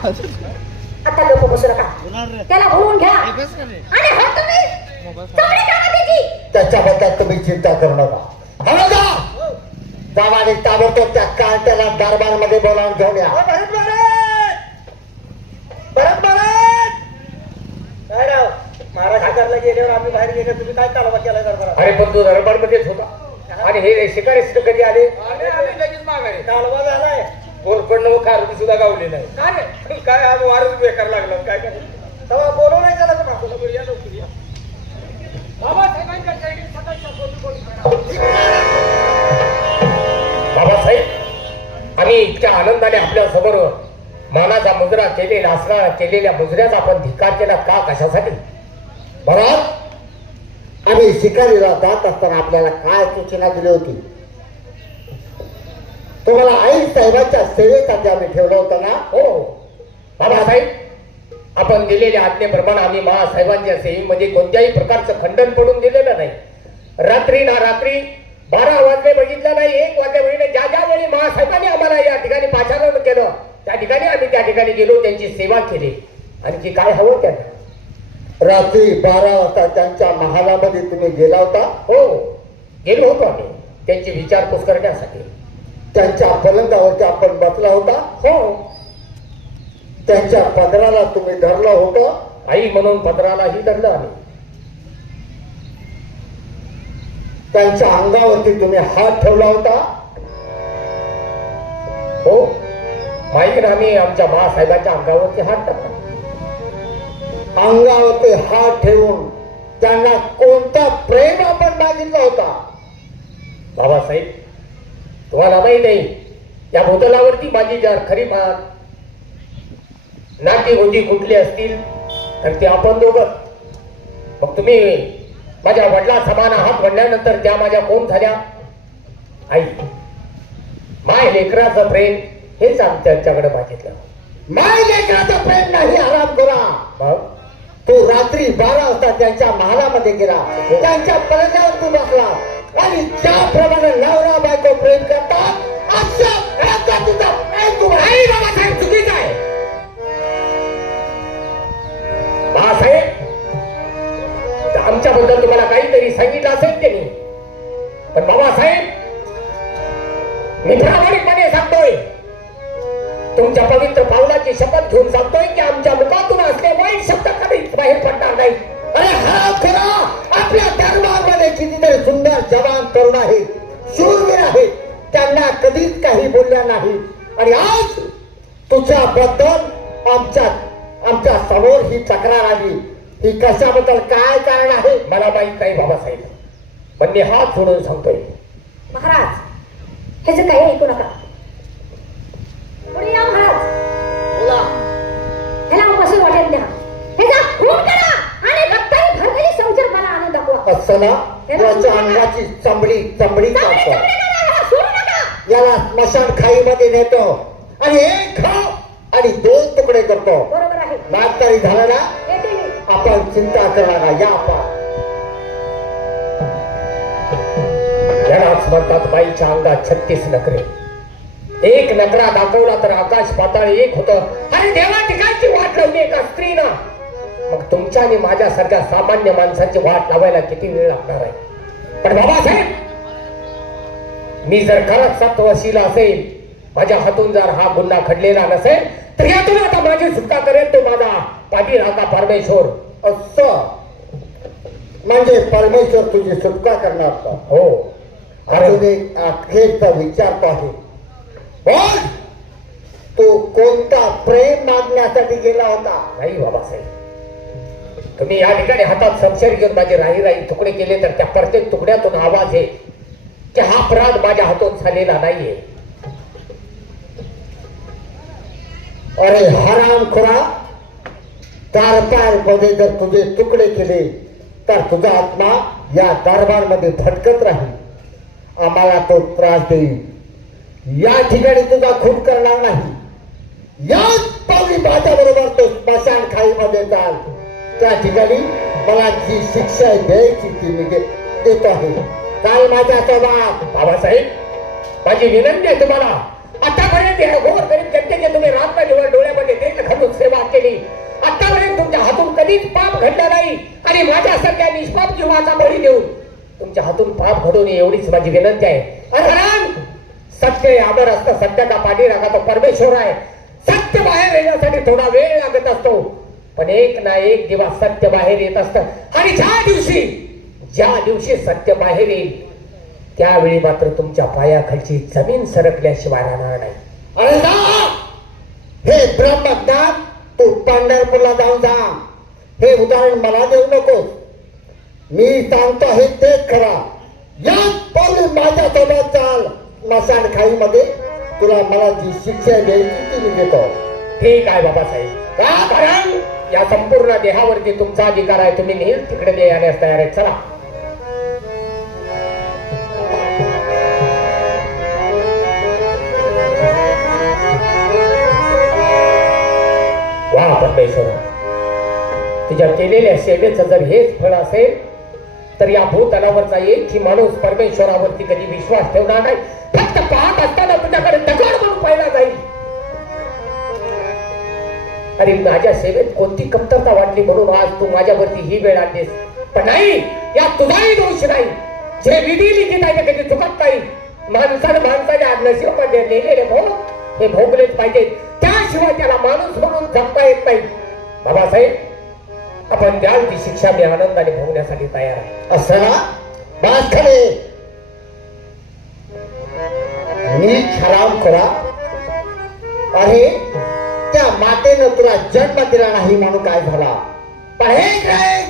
आता लोक बसू नका. त्याला बोलवून घ्या. आणि हा तुम्ही त्याची त्याच्याबद्दल तुम्ही चिंता करू नका. हवं जा. जावा आणि ताबडतोब त्या कार्ट्याला दरबारमध्ये बोलावून घेऊन या. भरत भरत भरत काय राव महाराज गेल्यावर आम्ही बाहेर गेलो तुम्ही काय कालवा केला दरबारात? अरे पण तू दरबारमध्येच होता. आणि हे शिकारी कधी आले? लगेच माघारी. कालवा झालाय. कोरकडनं खारडी सुद्धा गावले नाही. काय? रे? काय आज वारच बेकार लागला काय काय तेव्हा बोलव नाही झाला तर बोला बरं, या लवकर या. बाबासाहेबांच्या सकाळच्या. बाबासाहेब आम्ही इतक्या आनंदाने आपल्यासमोर मानाचा मुजरा केलेला असणारा केलेल्या मुजऱ्याचा आपण धिकार केला का? कशासाठी? भरत आम्ही शिकारीला जात असताना आपल्याला काय सूचना दिली होती? तुम्हाला आई साहेबांच्या सेवेसाठी आम्ही ठेवलं होतं ना हो. बाबासाहेब आपण दिलेल्या आज्ञेप्रमाणे आम्ही महासाहेबांच्या सेवेमध्ये कोणत्याही प्रकारचं खंडन पडून दिलेलं नाही. रात्री ना रात्री बारा वाजले बघितलं नाही एक वाजल्या वेळी ज्या ज्या वेळी महासाहेबांनी आम्हाला या ठिकाणी पाचारण केलं त्या ठिकाणी आम्ही त्या ठिकाणी गेलो त्यांची सेवा केली. आणखी काय हवं त्यांना? रात्री बारा वाजता त्यांच्या महालामध्ये तुम्ही गेला होता? हो. गेलो होतो आम्ही त्यांची विचारपूस करण्यासाठी. त्यांच्या पलंगावरती आपण बसला होता. हो. त्यांच्या पदराला तुम्ही धरलं होतं. आई म्हणून पदरालाही धरलं आम्ही. त्यांच्या अंगावरती तुम्ही हात ठेवला होता. हो. माईक आम्ही आमच्या बाळासाहेबांच्या अंगावरती हात टाकला. अंगावरती हात ठेवून त्यांना कोणता प्रेम आपण मागितला होता? बाबासाहेब तुम्हाला माहीत आहे या भूतलावरती माझी जर खरी भात नाती गोटी कुठली असतील तर ते आपण दोघं. मग तुम्ही माझ्या वडिला समान हात म्हणल्यानंतर त्या माझ्या कोण झाल्या? आई. माय लेकराचं प्रेम हेच आम्ही त्यांच्याकडे मागितलं. माय लेकराचं प्रेम नाही आराम करा. मग? तो रात्री बारा वाजता त्यांच्या महालामध्ये गेला. त्यांच्या पलंगावर तू बसला. आणि त्याप्रमाणे लाव अरे हा खरा आपल्या दरबारमध्ये कितीतरी सुंदर जवान तरुण आहेत शूरवीर आहेत. त्यांना कधीच काही बोलल्या नाही. आणि आज तुझ्याबद्दल आमच्या आमच्यासमोर ही तक्रार आली. ही कशाबद्दल काय कारण आहे मला माहीत नाही बाबासाहेब. पण मी हात सोडून सांगतोय. महाराज ह्याचं काही ऐकू नका. दाखवा असं ना याच्या अंगाची चमडी चांगली काढतो याला स्मशान खाईमध्ये नेतो आणि एक खाव आणि दोन तुकडे करतो. बरोबर आहे. नाग तरी झाला ना? आपण चिंता करा या आपण. म्हणतात बाईच्या अंगात छत्तीस नखरे. एक नकरा दाखवला तर आकाश पाताळ एक होत. अरे देवा ठिकाणची वाट लावली एका स्त्रीनं. मग तुमच्या आणि माझ्यासारख्या सामान्य माणसाची वाट लावायला किती वेळ लागणार आहे? पण बाबासाहेब मी जर खरंच सत्वशील असेल माझ्या हातून जर हा गुन्हा घडलेला नसेल तर यातून आता माझी सुटका करेल तो माझा पाठीराखा परमेश्वर. असं. म्हणजे परमेश्वर तुझी सुटका करणार का? हो. अजून एक अखेरचा विचारतो आहे. बोल. तू कोणता प्रेम मागण्यासाठी गेला होता? नाही बाबासाहेब. तुम्ही या ठिकाणी हातात समशेर घेऊन माझे राही राही तुकडे केले तर त्या प्रत्येक तुकड्यातून आवाज आहे की हा अपराध माझ्या हातून झालेला नाहीये. अरे हराम खुरा कारपारमध्ये जर तुझे तुकडे केले तर तुझा आत्मा या दरबारमध्ये भटकत राहील. आम्हाला तो त्रास देईल. या ठिकाणी तुझा खून करणार नाही. याच पावली माझ्या बरोबर तो स्मशान खाईमध्ये चाल. त्या ठिकाणी मला जी शिक्षा द्यायची ती मी देतो आहे. काल माझा स्वभाव बाबासाहेब माझी विनंती आहे तुम्हाला. आतापर्यंत या गोर गरीब जनतेचे तुम्ही रात्र निवड डोळ्यामध्ये तेल घालून सेवा केली. आतापर्यंत तुमच्या हातून कधीच पाप घडला नाही. आणि माझ्यासारख्या निष्पाप जीवाचा बळी देऊन तुमच्या हातून पाप घडून एवढीच माझी विनंती आहे. अरहरान सत्य आदर असतं. सत्याचा पाठीराखा तो परमेश्वर आहे. सत्य बाहेर येण्यासाठी थोडा वेळ लागत असतो. पण एक ना एक दिवस सत्य बाहेर येत असतं. आणि ज्या दिवशी ज्या दिवशी सत्य बाहेर येईल त्यावेळी मात्र तुमच्या पायाखालची जमीन सरकल्याशिवाय राहणार नाही. अरे जा! हे ब्रह्मज्ञान तू पंढरपूरला जाऊन जा. हे उदाहरण मला देऊ नको. मी सांगतो हे ते खरा. या पाऊल माझ्या सोबत चाल मसान खाईमध्ये तुला मला जी शिक्षा द्यायची ती मी देतो. ठीक आहे बाबासाहेब. का कारण या संपूर्ण देहावरती तुमचा अधिकार आहे. तुम्ही नेहमी तिकडे दे येण्यास तयार आहे चला. वा परमेश्वर तुझ्या केलेल्या सेवेचं जर हेच फळ असेल तर या भूतलावरचा एकही माणूस परमेश्वरावरती कधी विश्वास ठेवणार नाही. फक्त पाहत असताना तुझ्याकडे दगड म्हणून पाहिला जाईल. अरे माझ्या सेवेत कोणती कमतरता वाटली म्हणून आज तू माझ्यावरती ही वेळ आणलीस? पण नाही या तुझाही दोष नाही. जे विधी लिखित आहे ते कधी चुकत नाही. माणसानं माणसाच्या नशिबामध्ये लिहिलेले भोग हे भोगलेच पाहिजे त्याशिवाय त्याला माणूस म्हणून जगता येत नाही. बाबासाहेब आपण द्याल ती शिक्षा मी आनंदाने भोगण्यासाठी तयार आहे असं बास खरे मी खराब करा. अरे त्या मातेनं तुला जन्म दिला नाही म्हणून काय झाला पण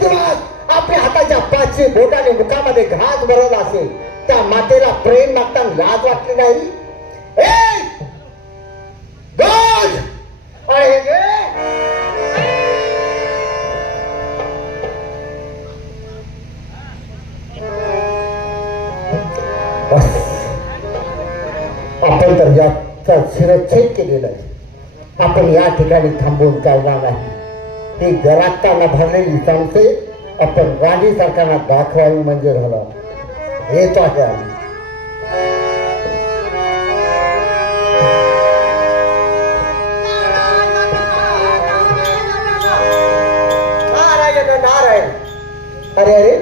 दिवस आपल्या हाताच्या पाचशे बोटाने मुखामध्ये घास भरत असेल त्या मातेला प्रेम मागताना लाज वाटली नाही ए! दोन! आपण तर याचा शिरच्छेद केलेला आहे आपण या ठिकाणी थांबून चालणार नाही. ही घराताना भरलेली सांगते आपण गाडी सरकारला दाखवावी म्हणजे झालं. हेच आहे आम्ही. नारायण अरे अरे.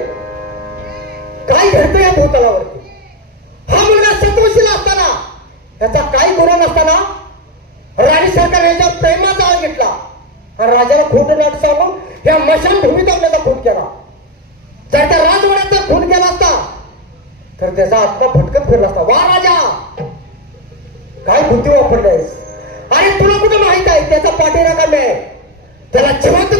काय घडतं या भूतलावरती? हा मुलगा सत्वशील असताना त्याचा काही गुन्हा नसताना राणी सरकार यांच्या प्रेमाचा आळ घेतला. आणि राजाला खोट नाट सांगून या मशानभूमीत आपल्याचा खून केला. जर त्या राजवाड्याचा खून केला असता तर त्याचा आत्मा भटकत फिरला असता. वा राजा! काय बुद्धी वापरलीस? अरे तुला कुठं माहीत आहे? त्याचा पाठीरा काढलाय त्याला जिवंत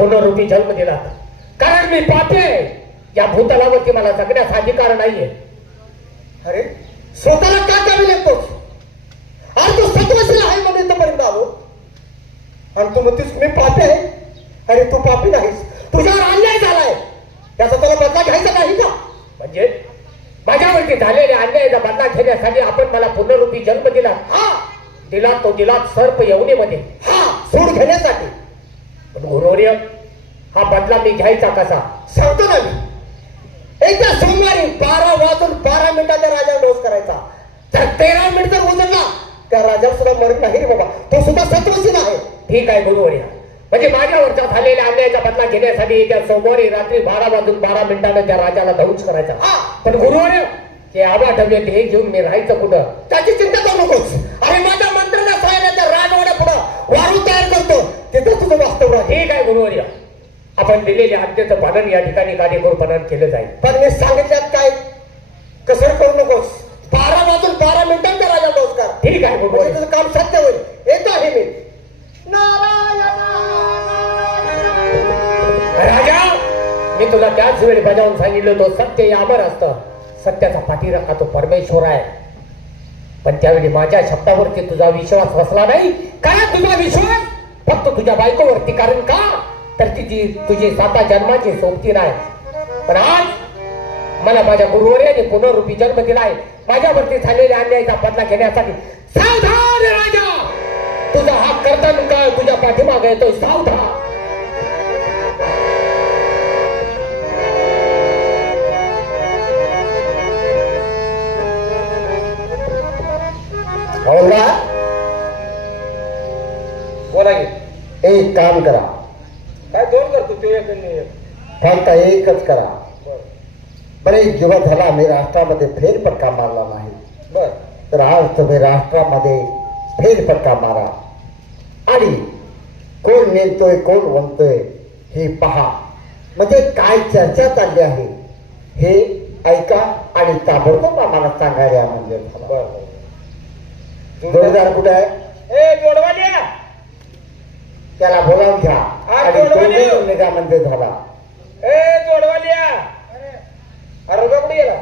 पुनरुपी जन्म दिला कारण मी पापी आहे. या भूतलावरती मला जगण्याचा अधिकार नाहीये. अरे स्वतःला का कमी लागतोस अरे तू सत्वशील आहे म्हणून इथपर्यंत आलो. आणि तू म्हणतेस मी पापी आहे? अरे तू पापी नाहीस. तुझ्यावर अन्याय झालाय. त्याचा तुला बदला घ्यायचा नाही का? म्हणजे? माझ्यावरती झालेल्या अन्यायाचा बदला घेण्यासाठी आपण मला पुनरुपी जन्म दिला. हा! दिला तो दिला सर्प यवनीमध्ये हा! सूड घेण्यासाठी. पण गुरुवर्य हा बदला मी घ्यायचा कसा? सांगतो ना मी. एकदा सोमवारी बारा वाजून बारा मिनिटाच्या राजाला डोस करायचा. तर तेरा मिनिट जर उजळला त्या राजाला सुद्धा मरण नाही बाबा. तो सुद्धा सत्वशील आहे. ठीक आहे गुरुवर्य म्हणजे माझ्यावरचा झालेल्या अन्यायाचा बदला घेण्यासाठी येत्या सोमवारी रात्री बारा वाजून बारा मिनिटानं त्या राजाला दौच करायचा. हा. पण गुरुवर्य हे आबा ठेवले हे घेऊन मी राहायचं कुठं? त्याची चिंता करू नकोस. अरे माझ्या मंत्र्याला साहेबाच्या राजवाड्या पुढं वारू तयार करतो. तिथं तुझं वास्तव आहे. ठीक आहे गुरुवर्य आपण दिलेले आज्ञेचं पालन या ठिकाणी काटेकोरपणानं केलं जाईल. पण मी सांगितल्यात काय? कसर करू नकोस. बारा वाजून बारा मिनिटात त्या राजा कर ठीक आहे म्हणजे तुझं काम सत्य होईल. येतो आहे मी. राजा मी तुला त्याच वेळी बजावून सांगितलं तो सत्य हे अमर असतं. सत्याचा पाठीराखा तो परमेश्वर आहे. पण त्यावेळी माझ्या शब्दावरती तुझा विश्वास बसला नाही. काय तुझा विश्वास? फक्त तुझ्या बायकोवरती. कारण का? तर तिची तुझी साता जन्माची सोबती नाही. पण आज मला माझ्या गुरुवर्याने पुनरुपी जन्म दिला आहे. माझ्यावरती झालेल्या अन्यायाचा बदला घेण्यासाठी सावधान राजा! तुझा हा कर्तन काळ तुझ्या पाठीमागे येतोय. सावधान! बोला बोला एक काम करा. काय दोन करतो ते एक आणि एक? फक्त एकच करा. बर. दिवस झाला मी राष्ट्रामध्ये फेरपट्टा मारला नाही. बर. तर आज तुम्ही राष्ट्रामध्ये फेरपट्टा मारा. आणि कोण नेतोय कोण म्हणतोय हे पहा. म्हणजे काय चर्चा चालली आहे हे ऐका आणि ताबडतोब आम्हाला सांगायला म्हणजे बर. जोडीदार कुठे आहे? ए जोडवाल्या! त्याला बोलावून घ्या हा, आणि. दोघे निघा म्हणजे झाला ए जोडवाल्या अरे. रुपया कुठे गेला?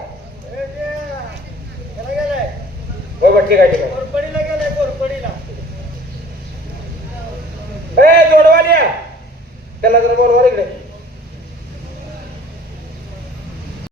बरोबर ठीक आहे ठीक आहे. ए जोडवाल्या त्याला जरा बरोबर इकडे.